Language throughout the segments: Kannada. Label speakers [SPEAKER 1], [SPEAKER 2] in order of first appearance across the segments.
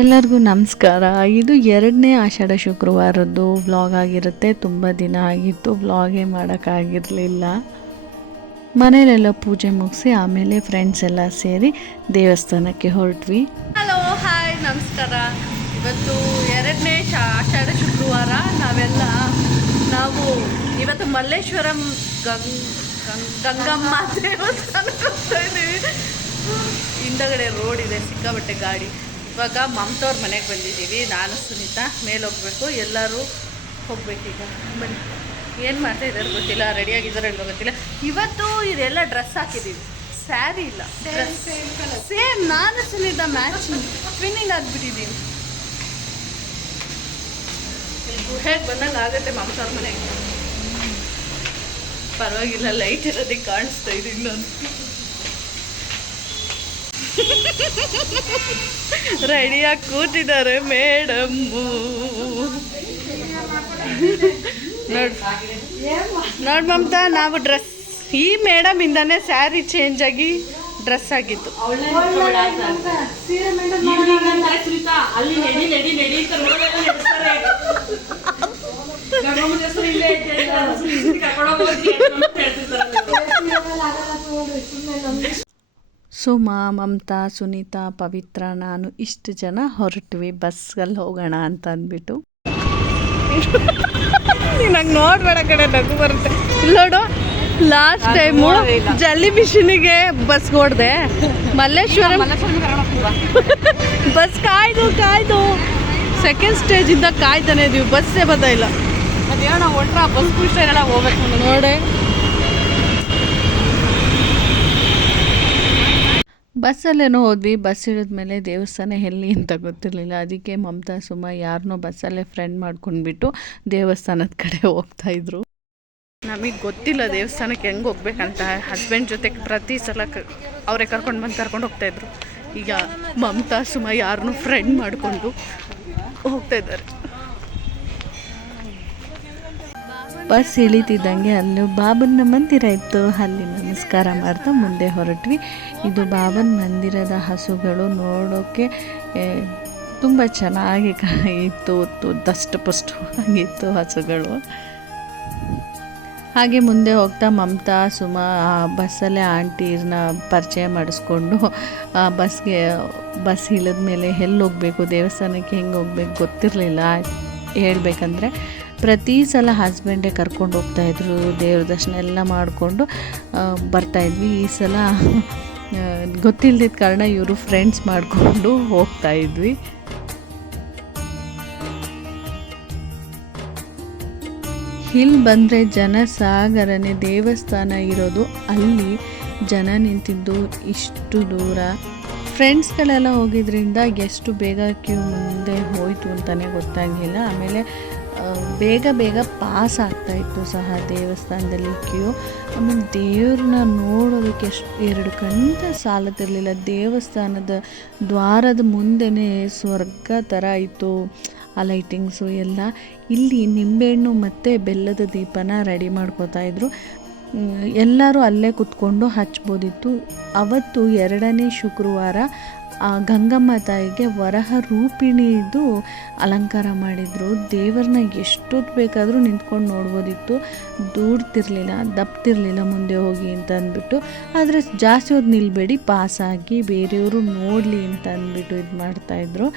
[SPEAKER 1] ಎಲ್ಲರಿಗೂ ನಮಸ್ಕಾರ. ಇದು ಎರಡನೇ ಆಷಾಢ ಶುಕ್ರವಾರದ್ದು ವ್ಲಾಗ್ ಆಗಿರುತ್ತೆ. ತುಂಬ ದಿನ ಆಗಿತ್ತು. ವ್ಲಾಗೇ ಮಾಡೋಕ್ಕಾಗಿರಲಿಲ್ಲ ಮನೇಲೆಲ್ಲ ಪೂಜೆ ಮುಗಿಸಿ ಆಮೇಲೆ ಫ್ರೆಂಡ್ಸ್ ಎಲ್ಲ ಸೇರಿ ದೇವಸ್ಥಾನಕ್ಕೆ ಹೊರಟ್ವಿ.
[SPEAKER 2] ಹಲೋ ಹಾಯ್ ನಮಸ್ಕಾರ. ಇವತ್ತು ಎರಡನೇ ಆಷಾಢ ಶುಕ್ರವಾರ. ನಾವೆಲ್ಲ, ನಾವು ಇವತ್ತು ಮಲ್ಲೇಶ್ವರಂ ಗಂಗ್ ಗಂಗ್ ಗಂಗಮ್ಮ ದೇವಸ್ಥಾನಕ್ಕೆ ಹೋಗ್ತಾ ಇದ್ದೀವಿ. ಹಿಂದಗಡೆ ರೋಡ್ ಇದೆ ಸಿಕ್ಕಾಬಟ್ಟೆ ಗಾಡಿ. ಇವಾಗ ಮಮತವ್ರ ಮನೆಗೆ ಬಂದಿದ್ದೀವಿ. ನಾನು ಸುನೀತಾ ಮೇಲೆ ಹೋಗ್ಬೇಕು ಎಲ್ಲರೂ ಹೋಗ್ಬೇಕೀಗ. ಬನ್ನಿ. ಏನು ಮಾಡ್ತಾ ಇದ್ದಾರೆ ಗೊತ್ತಿಲ್ಲ. ರೆಡಿಯಾಗಿದ್ದಾರೆ ಅಂತ ಗೊತ್ತಿಲ್ಲ. ಇವತ್ತು ಇದೆಲ್ಲ ಡ್ರೆಸ್ ಹಾಕಿದ್ದೀವಿ. ಸ್ಯಾರಿ ಇಲ್ಲ. ಸೇಮ್ ನಾನು ಸುನಿತಾ ಮ್ಯಾಚಿಂಗ್ ಟ್ವಿನ್ನಿಂಗ್ ಆಗಿಬಿಟ್ಟಿದ್ದೀನಿ ಗುಹೆಗೆ ಬಂದಂಗೆ ಆಗುತ್ತೆ ಮಮತವ್ರ ಮನೆಗೆ? ಪರವಾಗಿಲ್ಲ ಲೈಟ್ ಇರೋದಕ್ಕೆ ಕಾಣಿಸ್ತಾ ಇದ್ದೀನಿ ನಾನು ರೆಡಿಯಾಗಿ ಕೂತಿದ್ದಾರೆ ಮೇಡಮ್ಮು ನೋಡ್ ನೋಡ್ ಮಮತಾ, ನಾವು ಡ್ರೆಸ್, ಈ ಮೇಡಮ್ ಇಂದಾನೆ ಸ್ಯಾರಿ ಚೇಂಜ್ ಆಗಿ ಡ್ರೆಸ್ ಆಗಿತ್ತು
[SPEAKER 1] ಸುಮಾ ಮಮತಾ ಸುನೀತಾ ಪವಿತ್ರ ನಾನು ಇಷ್ಟು ಜನ ಹೊರಟ್ವಿ ಬಸ್ಸಲ್ಲಿ ಹೋಗೋಣ ಅಂತ ಅಂದ್ಬಿಟ್ಟು.
[SPEAKER 2] ನಂಗೆ ನೋಡ್ಬೇಡ ಕಡೆ ನಗು ಬರುತ್ತೆ. ನೋಡು ಲಾಸ್ಟ್ ಟೈಮು ಜಲ್ಲಿ ಮಿಷಿನಿಗೆ ಬಸ್ ಓಡ್ದೆ. ಮಲ್ಲೇಶ್ವರ ಬಸ್ ಕಾಯ್ದು ಕಾಯ್ದು. ಸೆಕೆಂಡ್ ಸ್ಟೇಜಿಂದ ಕಾಯ್ತಾನೆ ಇದೀವಿ ಬಸ್ಸೇ ಬರ್ತಾ ಇಲ್ಲ.
[SPEAKER 3] ಅದೇನೋ ಒಟ್ರ ಬಸ್ ಖುಷಿಯಾಗೆಲ್ಲ ಹೋಗ್ಬೇಕು
[SPEAKER 2] ನೋಡೆ.
[SPEAKER 1] ಬಸ್ಸಲ್ಲೇನೋ ಹೋದ್ವಿ, ಬಸ್ ಇಳಿದ್ಮೇಲೆ ದೇವಸ್ಥಾನ ಎಲ್ಲಿ ಅಂತ ಗೊತ್ತಿರಲಿಲ್ಲ. ಅದಕ್ಕೆ ಮಮತಾ, ಸುಮ ಯಾರನ್ನೋ ಬಸ್ಸಲ್ಲೇ ಫ್ರೆಂಡ್ ಮಾಡ್ಕೊಂಡ್ಬಿಟ್ಟು ದೇವಸ್ಥಾನದ ಕಡೆ ಹೋಗ್ತಾ ಇದ್ರು.
[SPEAKER 2] ನಮಗೆ ಗೊತ್ತಿಲ್ಲ ದೇವಸ್ಥಾನಕ್ಕೆ ಹೆಂಗೆ ಹೋಗ್ಬೇಕಂತ. ಹಸ್ಬೆಂಡ್ ಜೊತೆ ಪ್ರತಿ ಸಲ ಕ, ಅವರೇ ಕರ್ಕೊಂಡು ಬಂದು ಕರ್ಕೊಂಡು ಹೋಗ್ತಾ ಇದ್ರು. ಈಗ ಮಮತಾ, ಸುಮ ಯಾರನ್ನೂ ಫ್ರೆಂಡ್ ಮಾಡಿಕೊಂಡು ಹೋಗ್ತಾ ಇದ್ದಾರೆ
[SPEAKER 1] ಬಸ್ ಇಳಿತಿದ್ದಂಗೆ ಅಲ್ಲೂ ಬಾಬನ ಮಂದಿರ ಇತ್ತು. ಅಲ್ಲಿ ನಮಸ್ಕಾರ ಮಾಡ್ತಾ ಮುಂದೆ ಹೊರಟ್ವಿ. ಇದು ಬಾಬನ ಮಂದಿರದ ಹಸುಗಳು ನೋಡೋಕ್ಕೆ ತುಂಬ ಚೆನ್ನಾಗಿ ಇತ್ತು ದಷ್ಟು ಪಷ್ಟು ಆಗಿತ್ತು ಹಸುಗಳು. ಹಾಗೆ ಮುಂದೆ ಹೋಗ್ತಾ ಮಮತಾ, ಸುಮಾ ಬಸ್ಸಲ್ಲೇ ಆಂಟಿನ ಪರಿಚಯ ಮಾಡಿಸ್ಕೊಂಡು, ಆ ಬಸ್ಗೆ, ಬಸ್ ಇಳಿದ ಮೇಲೆ ಎಲ್ಲಿ ಹೋಗಬೇಕು, ದೇವಸ್ಥಾನಕ್ಕೆ ಹೆಂಗೆ ಹೋಗ್ಬೇಕು ಗೊತ್ತಿರಲಿಲ್ಲ. ಹೇಳ್ಬೇಕಂದ್ರೆ ಪ್ರತಿ ಸಲ ಹಸ್ಬೆಂಡೇ ಕರ್ಕೊಂಡು ಹೋಗ್ತಾಯಿದ್ರು ದೇವ್ರ ದರ್ಶನ ಎಲ್ಲ ಮಾಡಿಕೊಂಡು ಬರ್ತಾಯಿದ್ವಿ ಈ ಸಲ ಗೊತ್ತಿಲ್ಲದಿದ್ದ ಕಾರಣ ಇವರು ಫ್ರೆಂಡ್ಸ್ ಮಾಡಿಕೊಂಡು ಹೋಗ್ತಾಯಿದ್ವಿ ಇಲ್ಲಿ ಬಂದರೆ ಜನಸಾಗರನೇ ದೇವಸ್ಥಾನ ಇರೋದು. ಅಲ್ಲಿ ಜನ ನಿಂತಿದ್ದು ಇಷ್ಟು ದೂರ. ಫ್ರೆಂಡ್ಸ್ಗಳೆಲ್ಲ ಹೋಗಿದ್ರಿಂದ ಎಷ್ಟು ಬೇಗ ಕ್ಯೂ ಮುಂದೆ ಹೋಯಿತು ಅಂತಲೇ ಗೊತ್ತಾಗಲಿಲ್ಲ. ಆಮೇಲೆ ಬೇಗ ಬೇಗ ಪಾಸ್ ಆಗ್ತಾ ಇತ್ತು ಸಹ ದೇವಸ್ಥಾನದಲ್ಲಿ ಕ್ಯೂ. ಆಮೇಲೆ ದೇವ್ರನ್ನ ನೋಡೋದಕ್ಕೆ ಎಷ್ಟು, ಎರಡು ಕಂತ ಸಾಲತಿರಲಿಲ್ಲ ದೇವಸ್ಥಾನದ ದ್ವಾರದ ಮುಂದೆನೇ ಸ್ವರ್ಗ ಥರ ಇತ್ತು ಆ ಲೈಟಿಂಗ್ಸು ಎಲ್ಲ. ಇಲ್ಲಿ ನಿಂಬೆಹಣ್ಣು ಮತ್ತು ಬೆಲ್ಲದ ದೀಪನ ರೆಡಿ ಮಾಡ್ಕೋತಾ ಇದ್ರು. ಎಲ್ಲರೂ ಅಲ್ಲೇ ಕುತ್ಕೊಂಡು ಹಚ್ಬೋದಿತ್ತು. ಅವತ್ತು ಎರಡನೇ ಶುಕ್ರವಾರ, ಆ ಗಂಗಮ್ಮ ತಾಯಿಗೆ ವರಹ ರೂಪಿಣಿದು ಅಲಂಕಾರ ಮಾಡಿದರು. ದೇವರನ್ನ ಎಷ್ಟೊತ್ತು ಬೇಕಾದರೂ ನಿಂತ್ಕೊಂಡು ನೋಡ್ಬೋದಿತ್ತು. ದೂಡ್ತಿರ್ಲಿಲ್ಲ ದಪ್ತಿರ್ಲಿಲ್ಲ ಮುಂದೆ ಹೋಗಿ ಅಂತ ಅಂದ್ಬಿಟ್ಟು. ಆದರೆ ಜಾಸ್ತಿ ಹೊತ್ತು ನಿಲ್ಬೇಡಿ, ಪಾಸಾಗಿ, ಬೇರೆಯವರು ನೋಡಲಿ ಅಂತ ಅಂದ್ಬಿಟ್ಟು ಇದು ಮಾಡ್ತಾಯಿದ್ರು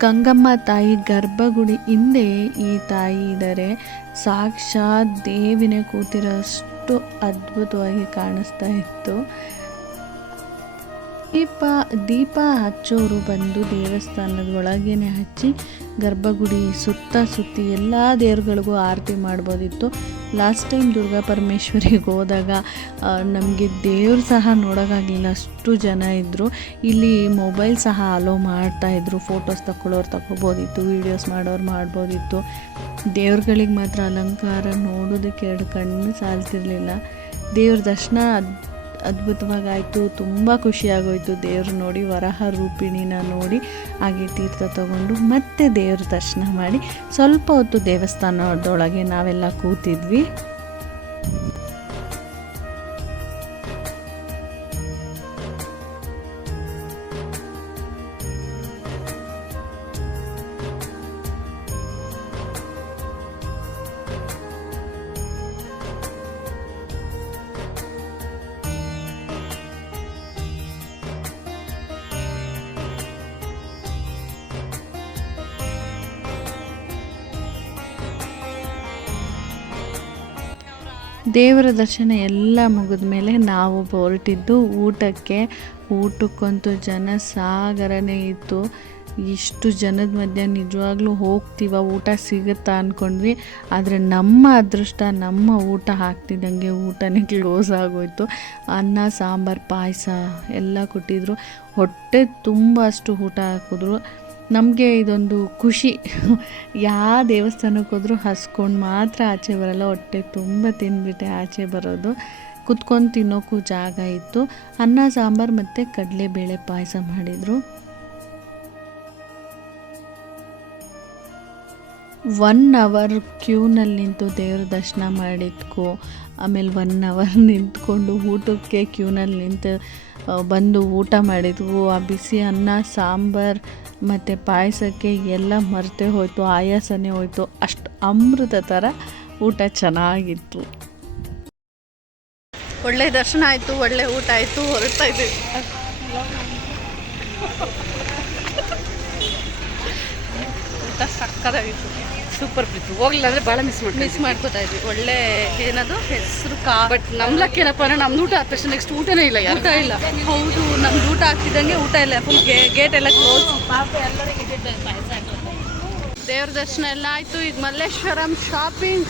[SPEAKER 1] ಗಂಗಮ್ಮ ತಾಯಿ ಗರ್ಭಗುಡಿ ಹಿಂದೆ ಈ ತಾಯಿ ಇದ್ದಾರೆ ಸಾಕ್ಷಾತ್ ದೇವಿನೇ ಕೂತಿರೋಷ್ಟು ಅದ್ಭುತವಾಗಿ ಕಾಣಿಸ್ತಾ ಇತ್ತು. ದೀಪ ದೀಪ ಹಚ್ಚೋರು ಬಂದು ದೇವಸ್ಥಾನದ ಒಳಗೇನೆ ಹಚ್ಚಿ ಗರ್ಭಗುಡಿ ಸುತ್ತ ಸುತ್ತಿ ಎಲ್ಲ ದೇವ್ರುಗಳಿಗೂ ಆರತಿ ಮಾಡ್ಬೋದಿತ್ತು. ಲಾಸ್ಟ್ ಟೈಮ್ ದುರ್ಗಾ ಪರಮೇಶ್ವರಿಗೆ ಹೋದಾಗ ನಮಗೆ ದೇವ್ರು ಸಹ ನೋಡೋಕ್ಕಾಗಲಿಲ್ಲ ಅಷ್ಟು ಜನ ಇದ್ದರು ಇಲ್ಲಿ ಮೊಬೈಲ್ ಸಹ ಅಲೋ ಮಾಡ್ತಾಯಿದ್ರು ಫೋಟೋಸ್ ತಗೊಳ್ಳೋರು ತಗೋಬೋದಿತ್ತು ವೀಡಿಯೋಸ್ ಮಾಡೋರು ಮಾಡ್ಬೋದಿತ್ತು. ದೇವ್ರುಗಳಿಗೆ ಮಾತ್ರ ಅಲಂಕಾರ ನೋಡೋದಕ್ಕೆ ಎರಡು ಕಣ್ಣು ಸಾಲ್ತಿರ್ಲಿಲ್ಲ. ದೇವ್ರ ದರ್ಶನ ಅದ್ ಅದ್ಭುತವಾಗಿ ಆಯಿತು ತುಂಬ ಖುಷಿಯಾಗೋಯಿತು. ದೇವ್ರು ನೋಡಿ, ವರಹ ರೂಪಿಣಿನ ನೋಡಿ, ಹಾಗೆ ತೀರ್ಥ ತಗೊಂಡು ಮತ್ತೆ ದೇವ್ರ ದರ್ಶನ ಮಾಡಿ. ಸ್ವಲ್ಪ ಹೊತ್ತು ದೇವಸ್ಥಾನದೊಳಗೆ ನಾವೆಲ್ಲ ಕೂತಿದ್ವಿ. ದೇವರ ದರ್ಶನ ಎಲ್ಲ ಮುಗಿದ ಮೇಲೆ ನಾವು ಹೊರಟಿದ್ದು ಊಟಕ್ಕೆ. ಊಟಕ್ಕಂತೂ ಜನ ಸಾಗರನೇ ಇತ್ತು. ಇಷ್ಟು ಜನದ ಮಧ್ಯೆ ನಿಜವಾಗ್ಲೂ ಹೋಗ್ತೀವ, ಊಟ ಸಿಗುತ್ತಾ ಅಂದ್ಕೊಂಡ್ವಿ ಆದರೆ ನಮ್ಮ ಅದೃಷ್ಟ ನಮ್ಮ ಊಟ ಹಾಕ್ತಿದ್ದಂಗೆ ಊಟನೇ ಕ್ಲೋಸ್ ಆಗೋಯ್ತು. ಅನ್ನ, ಸಾಂಬಾರು, ಪಾಯಸ ಎಲ್ಲ ಕೊಟ್ಟಿದ್ರು. ಹೊಟ್ಟೆ ತುಂಬ ಅಷ್ಟು ಊಟ ಹಾಕಿದ್ರು. ನಮಗೆ ಇದೊಂದು ಖುಷಿ. ಯಾವ ದೇವಸ್ಥಾನಕ್ಕೆ ಹೋದರೂ ಹಸ್ಕೊಂಡು ಮಾತ್ರ ಆಚೆ ಬರಲ್ಲ, ಹೊಟ್ಟೆ ತುಂಬ ತಿಂದ್ಬಿಟ್ಟೆ ಆಚೆ ಬರೋದು. ಕುತ್ಕೊಂಡು ತಿನ್ನೋಕ್ಕೂ ಜಾಗ ಇತ್ತು. ಅನ್ನ, ಸಾಂಬಾರು ಮತ್ತು ಕಡಲೆಬೇಳೆ ಪಾಯಸ ಮಾಡಿದರು. ಒನ್ ಅವರ್ ಕ್ಯೂನಲ್ಲಿ ನಿಂತು ದೇವ್ರ ದರ್ಶನ ಮಾಡಿದ್ಕೋ. ಆಮೇಲೆ ಒನ್ ಅವರ್ ನಿಂತ್ಕೊಂಡು ಊಟಕ್ಕೆ ಕ್ಯೂನಲ್ಲಿ ನಿಂತು ಬಂದು ಊಟ ಮಾಡಿದ್ವು. ಆ ಬಿಸಿ ಅನ್ನ, ಸಾಂಬಾರು ಮತ್ತು ಪಾಯಸಕ್ಕೆ ಎಲ್ಲ ಮರೆತೇ ಹೋಯ್ತು, ಆಯಾಸನೇ ಹೋಯ್ತು. ಅಷ್ಟು ಅಮೃತ ಥರ ಊಟ ಚೆನ್ನಾಗಿತ್ತು.
[SPEAKER 2] ಒಳ್ಳೆ ದರ್ಶನ ಆಯಿತು, ಒಳ್ಳೆ ಊಟ ಆಯಿತು, ಹೊರಡ್ತಾ ಇದ್ದೀವಿ. ಊಟ ಸಕ್ಕದಾಗಿತ್ತು
[SPEAKER 3] ಸೂಪರ್ ಪ್ರೀತಿ. ಹೋಗ್ಲಿಲ್ಲ ಅಂದ್ರೆ ಭಾಳ ಮಿಸ್ ಮಾಡಿ
[SPEAKER 2] ಮಿಸ್ ಮಾಡ್ಕೋತಾ ಇದ್ವಿ. ಒಳ್ಳೆ ಏನದು? ಹೆಸರು ಕಾ
[SPEAKER 3] ಬಟ್ ನಮ್ ಲಕ್ಕ ಏನಪ್ಪ ಅಂದ್ರೆ ನಮ್ದು ಊಟ ಆದ ತಕ್ಷಣ ನೆಕ್ಸ್ಟ್ ಊಟನೇ ಇಲ್ಲ
[SPEAKER 2] ಊಟ ಇಲ್ಲ. ಹೌದು ನಮ್ದು ಊಟ ಆಗ್ತಿದ್ದಂಗೆ ಊಟ ಇಲ್ಲ. ಫುಲ್ ಗೇಟ್ ಎಲ್ಲ ಕ್ಲೋಸ್ ದೇವ್ರ ದರ್ಶನ ಎಲ್ಲ ಆಯಿತು. ಈಗ ಮಲ್ಲೇಶ್ವರಂ ಶಾಪಿಂಗ್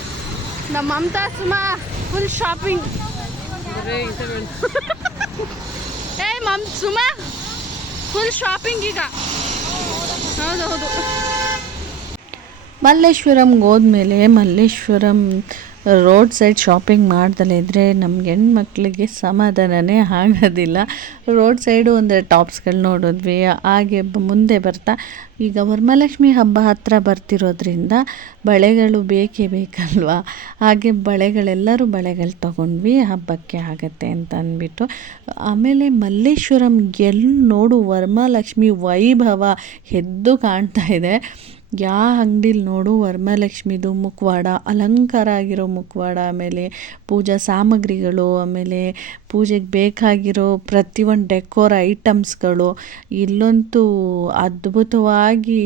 [SPEAKER 2] ನಮ್ಮ ಮಮತಾ ಸುಮಾ ಫುಲ್ ಶಾಪಿಂಗ್ ಏ ಮಮ್ ಸುಮಾ ಫುಲ್ ಶಾಪಿಂಗ್ ಈಗ. ಹೌದು ಹೌದು.
[SPEAKER 1] ಮಲ್ಲೇಶ್ವರಂಗೆ ಹೋದ್ಮೇಲೆ ಮಲ್ಲೇಶ್ವರಂ ರೋಡ್ ಸೈಡ್ ಶಾಪಿಂಗ್ ಮಾಡ್ದಲೇ ಇದ್ದರೆ ನಮ್ಗೆ ಹೆಣ್ಮಕ್ಳಿಗೆ ಸಮಾಧಾನನೇ ಆಗೋದಿಲ್ಲ. ರೋಡ್ ಸೈಡು ಒಂದು ಟಾಪ್ಸ್ಗಳು ನೋಡಿದ್ವಿ. ಹಾಗೆ ಮುಂದೆ ಬರ್ತಾ, ಈಗ ವರಮಹಾಲಕ್ಷ್ಮಿ ಹಬ್ಬ ಹತ್ರ ಬರ್ತಿರೋದ್ರಿಂದ ಬಳೆಗಳು ಬೇಕೇ ಬೇಕಲ್ವಾ? ಹಾಗೆ ಬಳೆಗಳೆಲ್ಲರೂ ಬಳೆಗಳು ತೊಗೊಂಡ್ವಿ, ಹಬ್ಬಕ್ಕೆ ಆಗತ್ತೆ ಅಂತ ಅಂದ್ಬಿಟ್ಟು. ಆಮೇಲೆ ಮಲ್ಲೇಶ್ವರಂ ಎಲ್ಲಿ ನೋಡು ವರಮಹಾಲಕ್ಷ್ಮಿ ವೈಭವ ಎದ್ದು ಕಾಣ್ತಾ ಇದೆ. ಯಾವ ಅಂಗಡಿಲಿ ನೋಡು ವರಮಹಾಲಕ್ಷ್ಮಿದು ಮುಖವಾಡ ಅಲಂಕಾರ ಆಗಿರೋ ಮುಖವಾಡ ಆಮೇಲೆ ಪೂಜಾ ಸಾಮಗ್ರಿಗಳು, ಆಮೇಲೆ ಪೂಜೆಗೆ ಬೇಕಾಗಿರೋ ಪ್ರತಿಯೊಂದು ಡೆಕೋರ್ ಐಟಮ್ಸ್ಗಳು. ಇಲ್ಲಂತೂ ಅದ್ಭುತವಾಗಿ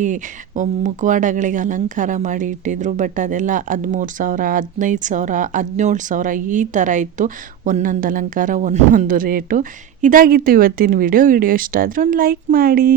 [SPEAKER 1] ಮುಖವಾಡಗಳಿಗೆ ಅಲಂಕಾರ ಮಾಡಿ ಇಟ್ಟಿದ್ರು, ಬಟ್ ಅದೆಲ್ಲ ಹದಿಮೂರು ಸಾವಿರ, ಹದಿನೈದು ಸಾವಿರ, ಹದಿನೇಳು ಸಾವಿರ ಈ ಥರ ಇತ್ತು. ಒಂದೊಂದು ಅಲಂಕಾರ, ಒಂದೊಂದು ರೇಟು. ಇದಾಗಿತ್ತು ಇವತ್ತಿನ ವಿಡಿಯೋ. ವಿಡಿಯೋ ಇಷ್ಟ ಆದರೆ ಒಂದು ಲೈಕ್ ಮಾಡಿ.